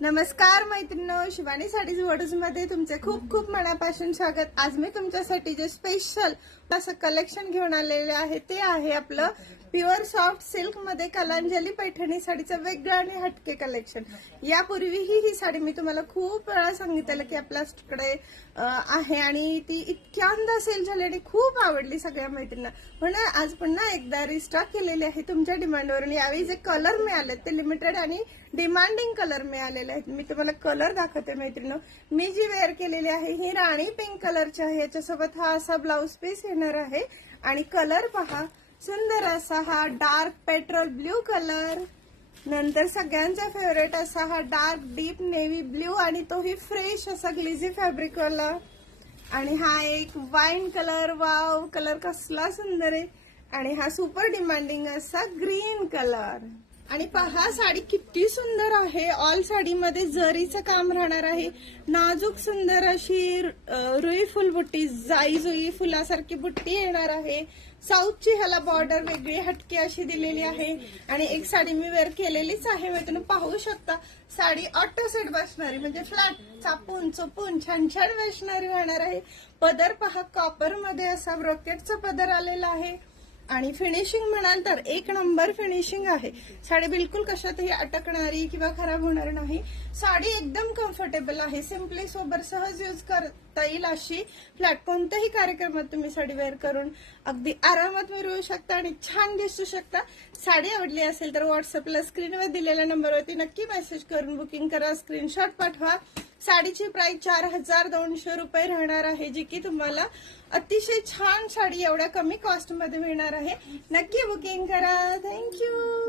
नमस्कार मैत्रिणींनो, Shivani sarees world मध्ये तुमचे खूप खूप मनापासून स्वागत। आज मी तुमच्यासाठी जे स्पेशल असं कलेक्शन घेऊन आलेले आहे ते आहे आपलं प्युअर सॉफ्ट सिल्क मध्ये कलांजली पैठणी साडीचं वेगळं आणि हटके कलेक्शन। यापूर्वीही ही साडी मी तुम्हाला खूप वेळा सांगितलं की आपल्याकडे आहे आणि ती इतक्यांदा सेल झाली आणि खूप आवडली सगळ्या मैत्रिणींना, म्हणून आज पुन्हा एकदा रिस्टॉक केलेली आहे तुमच्या डिमांडवरून। यावेळी जे कलर मिळाले ते लिमिटेड आणि डिमांडिंग कलर मिळालेले आहेत। मी तुम्हाला कलर दाखवते मैत्रिणींनो। मी जी वेअर केलेली आहे ही राणी पिंक कलरची आहे, याच्यासोबत हा असा ब्लाउज पीस येणार आहे आणि कलर पहा सुंदर असा हा डार्क पेट्रोल ब्ल्यू कलर, नंतर सगळ्यांचा फेवरेट असा हा डार्क डीप नेव्ही ब्ल्यू आणि तोही फ्रेश असा ग्लिझी फॅब्रिक वाला, आणि हा एक वाईन कलर, वाव कलर कसला सुंदर आहे, आणि हा सुपर डिमांडिंग असा ग्रीन कलर। आणि पहा साडी किती सुंदर आहे, ऑल साडीमध्ये जरीचं काम राहणार आहे, नाजूक सुंदर अशी रुई फुल बुट्टी, जाई जुई फुलासारखी बुट्टी येणार आहे। साऊथची ह्याला बॉर्डर वेगळी हटके अशी दिलेली आहे, आणि एक साडी मी वेअर केलेलीच आहे, मी तुम्ही पाहू शकता। साडी ऑटो सेट बसणारी म्हणजे फ्लॅट चापून चोपून छान छान बसणारी राहणार आहे। पदर पहा कॉपर मध्ये असा ब्रोकेटचा पदर आलेला आहे, आणि फिनिशिंग म्हणाल तर एक नंबर फिनिशिंग आहे। साडी बिलकुल कशातही अटकणारी किंवा खराब होणार नाही। साडी एकदम कम्फर्टेबल आहे, सिम्पली सोबर सहज यूज करता येईल अशी। फ्लॅट कोणत्याही कार्यक्रमात तुम्ही साडी वेअर करून अगदी आरामात मिरवू शकता आणि छान दिसू शकता। साडी आवडली असेल तर व्हॉट्सअपला स्क्रीनवर दिलेल्या नंबरवरती नक्की मेसेज करून बुकिंग करा, स्क्रीनशॉट पाठवा। साडीची प्राइस 4200 रुपये राहणार आहे, जी की तुम्हाला अतिशय छान साडी एवढ्या कमी कॉस्ट मध्ये मिळणार आहे। नक्की बुकिंग करा। थँक्यू।